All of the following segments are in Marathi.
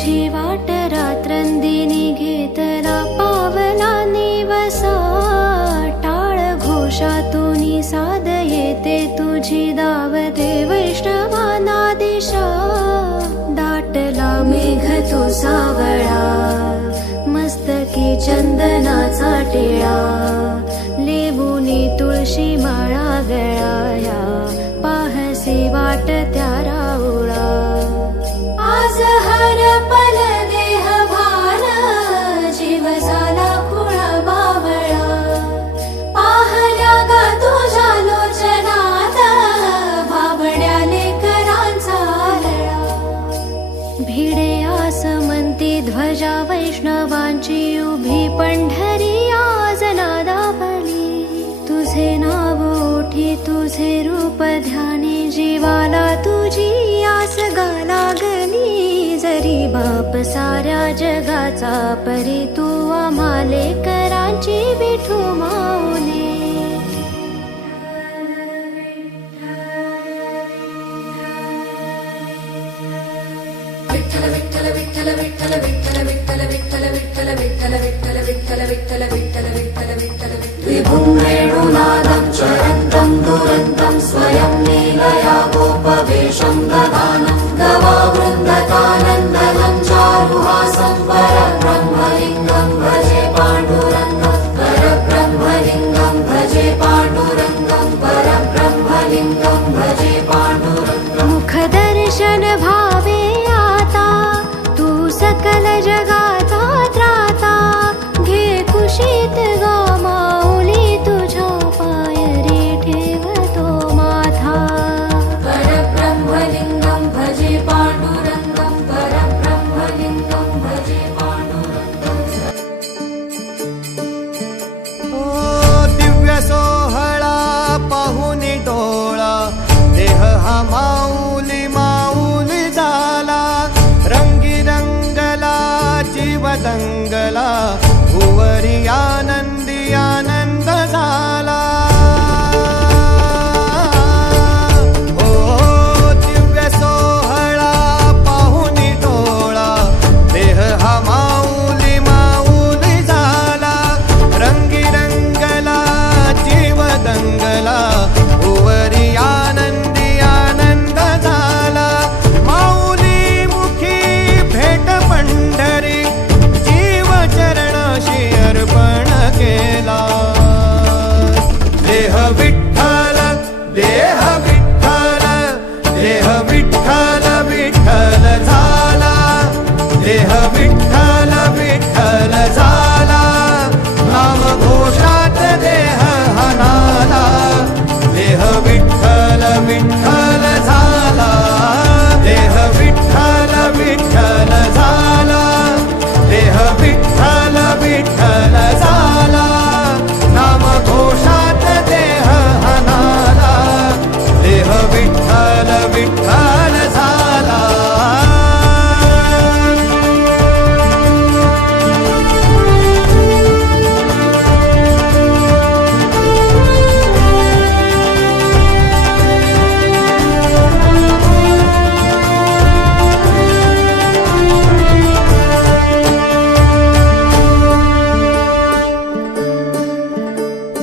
तुझी वाट रात्रंदिनी घेतला पावला निवसा टाळ घोषातून साद येते तुझी दावते वैष्णवाना दिशा दाटला मेघ तो सावळा मस्तकी चंदनाचा टिळा लेवुनी तुळशी माळा गळाया पाहसी वाट त्या राऊळा आज हरपल देह भान जीव झाला खुळा बावळा पाहल्या ग तुझ्या लोचनात भाबड्या लेकरांचा लळा भिडे आसमंती ध्वजा वैष्णवांची उभी पंढरी आज नादावली तुझे नाव ओठी तुझे रूप ध्यानी जीवाला तुझी आस लागली जरी बाप साऱ्या जगाचा परी तू आम्हाले करांची विठू माऊली विठ्ठल विठ्ठल विठ्ठल विठ्ठल विठ्ठल विठ्ठल विठ्ठल विठ्ठल विठ्ठल विठ्ठल विठ्ठल विठ्ठल विठ्ठल विठ्ठल विठ्ठल विभुं वेणुनादं चरन्तं दुरन्तं स्वयं लीलया गोपवेशं ददानं गवावृन्दकानन्दनं चारुहासं परब्रह्मलिङ्गं भजे पाण्डुरङ्गं परब्रह्मलिङ्गं भजे पाण्डुरङ्गं परब्रह्मलिङ्गं भजे पाण्डुरङ्गं मुखदर्शन भावे आता तू सकल जगाचा त्राता घे कुशीत गा माऊली तुझ्या पायरी ठेवतो माथा परब्रह्मलिंगं भजे पांडुरंगं परब्रह्मलिंगं भजे पांडुरंगं ओ दिव्य सोहळा पाहुनी डोळा देह हा माऊली माऊली झाला रंगी रंगला जीव दंगला भुवरी आनंदी आनंद झाला ओ दिव्य सोहळा पाहुनी डोळा देह हा माऊली माऊली झाला रंगी रंगला जीव दंगला भुवरी आनंदी आनंद झाला माऊली मुखी भेट पंढरी जीव चरणाशी अर्पण केला देह विठ्ठल देह विठ्ठल देह विठ्ठल विठ्ठल झाला देह विठ्ठल विठ्ठल झाला नाम घोषात देह हनाला देह विठ्ठल विठ्ठल झाला देह विठ्ठल विठ्ठल झाला देह विठ्ठल विठ्ठल झाला नाम घोषात देह हनाला देह विठ्ठल विठ्ठल झाला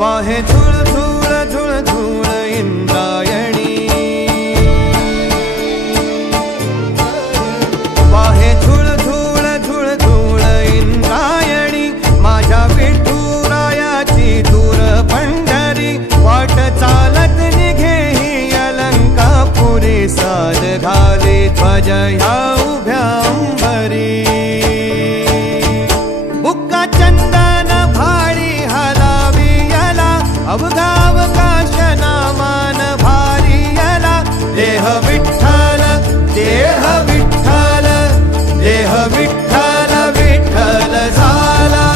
वाहे झुळ झुळ झुळ झुळ इंद्रायणी वाहे झुळ झुळ झुळ झुळ इंद्रायणी माझ्या विठुरायाची दूर पंढरी वाट चालत निघे ही अलंकापुरी साज घाली ध्वज ह्या उभ्या अंबरी बुक्का चंदन भाळी हलावी अवघावकाश नामान भारी यला देह विठ्ठल देह विठ्ठल देह विठ्ठल विठ्ठल झाला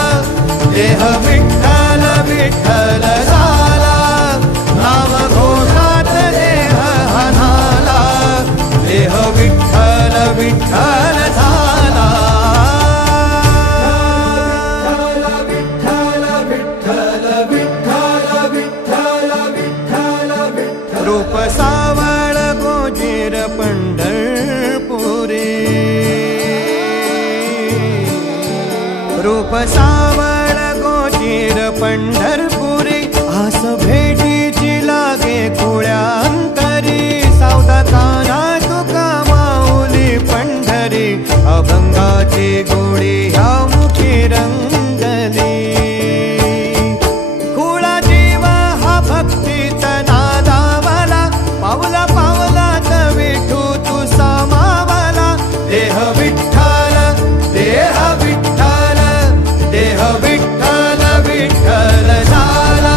देह विठ्ठल विठ्ठल झाला नाम घोषात देह हनाला देह विठ्ठल विठ्ठल रूप सावळ गोचीर पंढरपुरी आस भेटीची लागे खुळ्या अंतरी सावता काना तुका माऊली पंढरी अभंगाची गोडी ह्या मुखी रंगली खुळा जीव हा भक्तीत नादावला पावला पावलात विठू तू सामावला देह विठ्ठल देह विठ्ठल देह विठ्ठल विठ्ठल झाला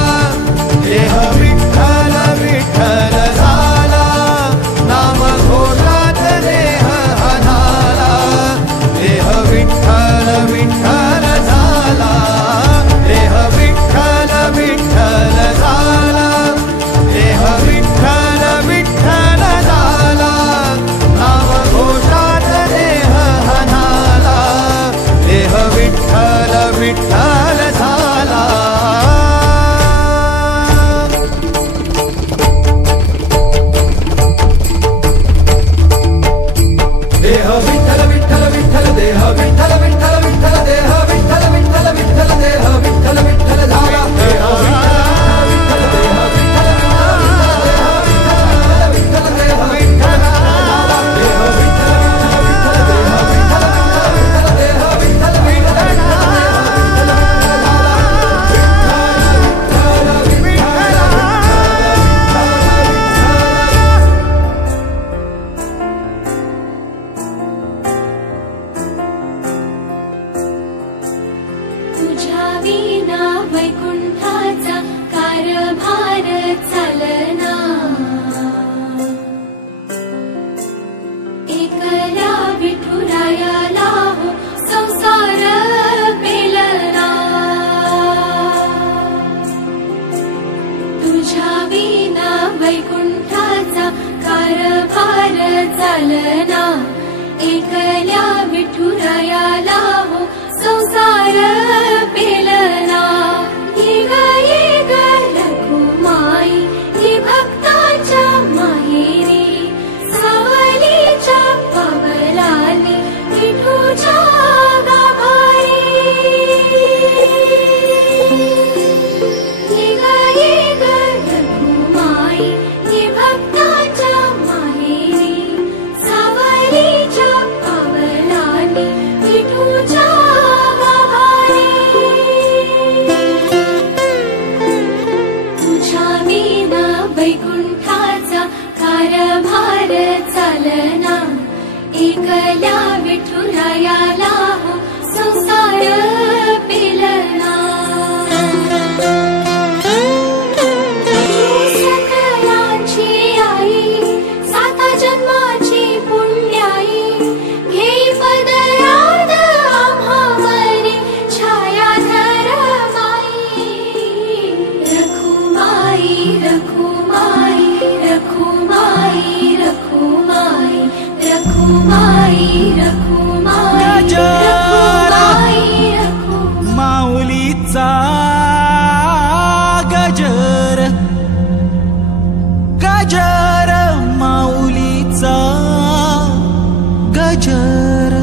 देह विठ्ठल विठ्ठल झाला नाम घोषात देह हनाला देह विठ्ठल विठ्ठल झाला देह विठ्ठल विठ्ठल झाला देह विठ्ठल विठ्ठल झाला नाम घोषात देह हनाला देह विठ्ठल विठ्ठल झाला देह विठ्ठल विठ्ठल विठ्ठल देह विठ्ठल विठ्ठल विठ्ठल देह विठ्ठल विठ्ठल विठ्ठल देह विठ्ठल विठ्ठल झाला देह विठ्ठल देह विठ्ठल विठ्ठल देह विठ्ठल देह विठ्ठल देह विठ्ठल तुझ्या विना वैकुंठाचा कारभार चालना एकल्या विठुरायाला हो संसार पेलना तुझ्या विना वैकुंठाचा कारभार चालना एकल्या विठुरायाला हो संसार पेलना ये ग रघुमाई ही भक्ताच्या माहेरी सावलीच्या पावलाने विठूच्या गाभारी ये ग रघुमाई ही भक्ताच्या माहेरी सावलीच्या पावलाने विठूच्या तुझ्या विना वैकुंठाचा कारभार चालना एकल्या विठुरायाला हो संसार पेलना सकलांची आई साता जन्माची पुण्याई घेई पदरात आम्हावरी छायाधर माई रखुमाई रखुमाई रखुमाई रखुमाई रखुमाई रखुमाई रखुमाई रखुमाई माऊलीचा गजर गजर माऊलीचा गजर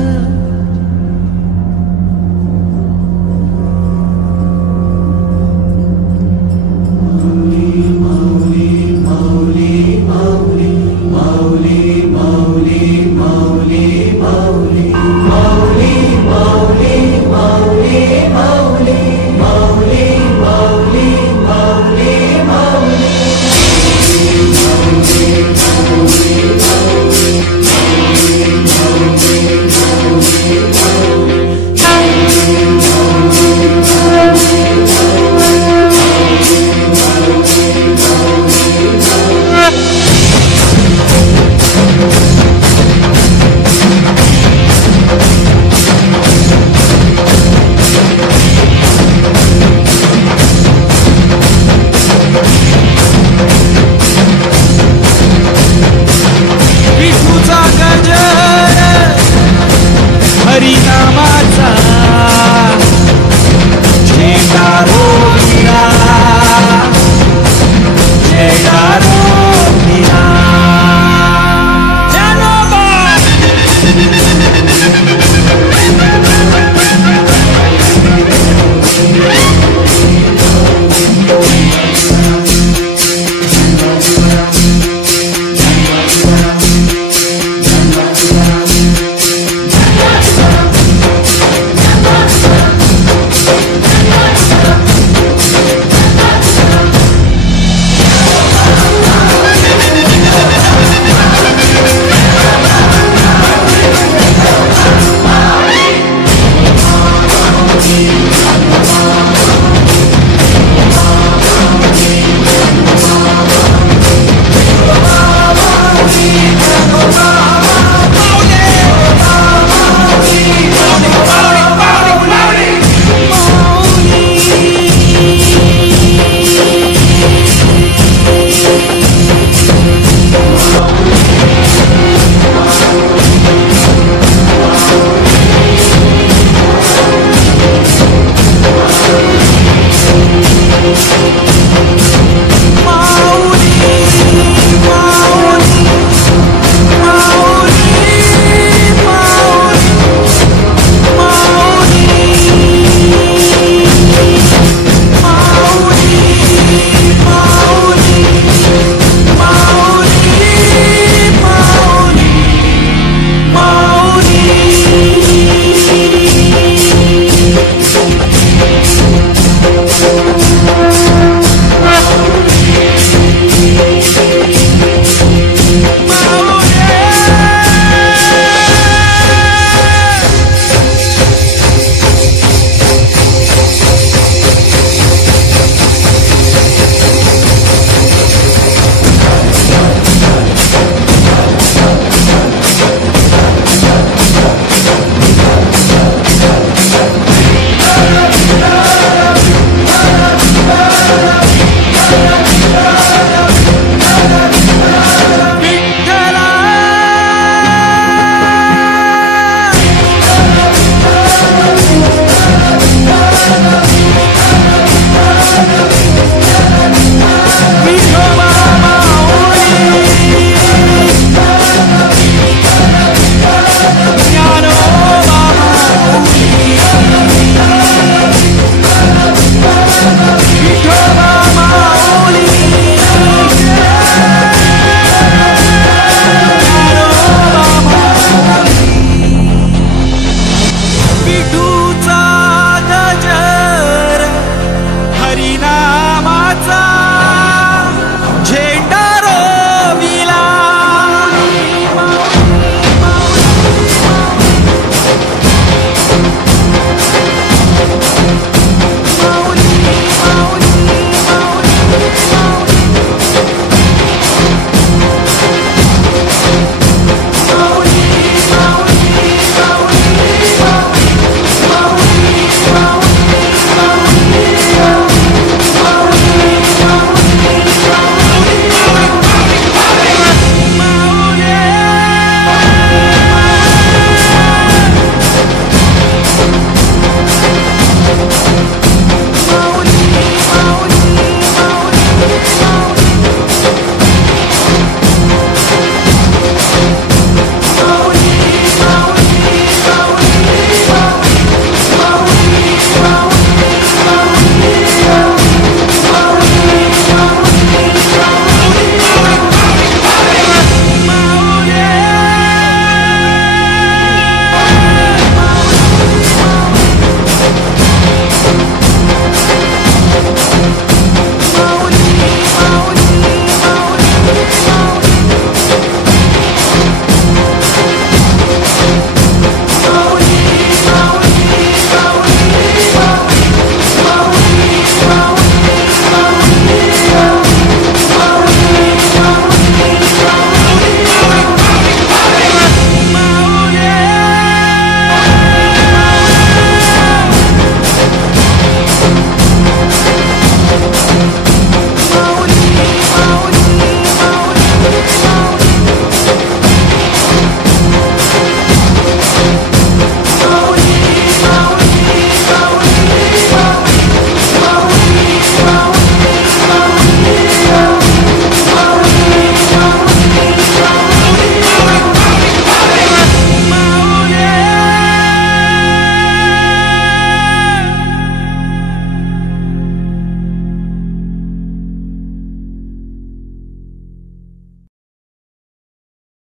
हरिनामा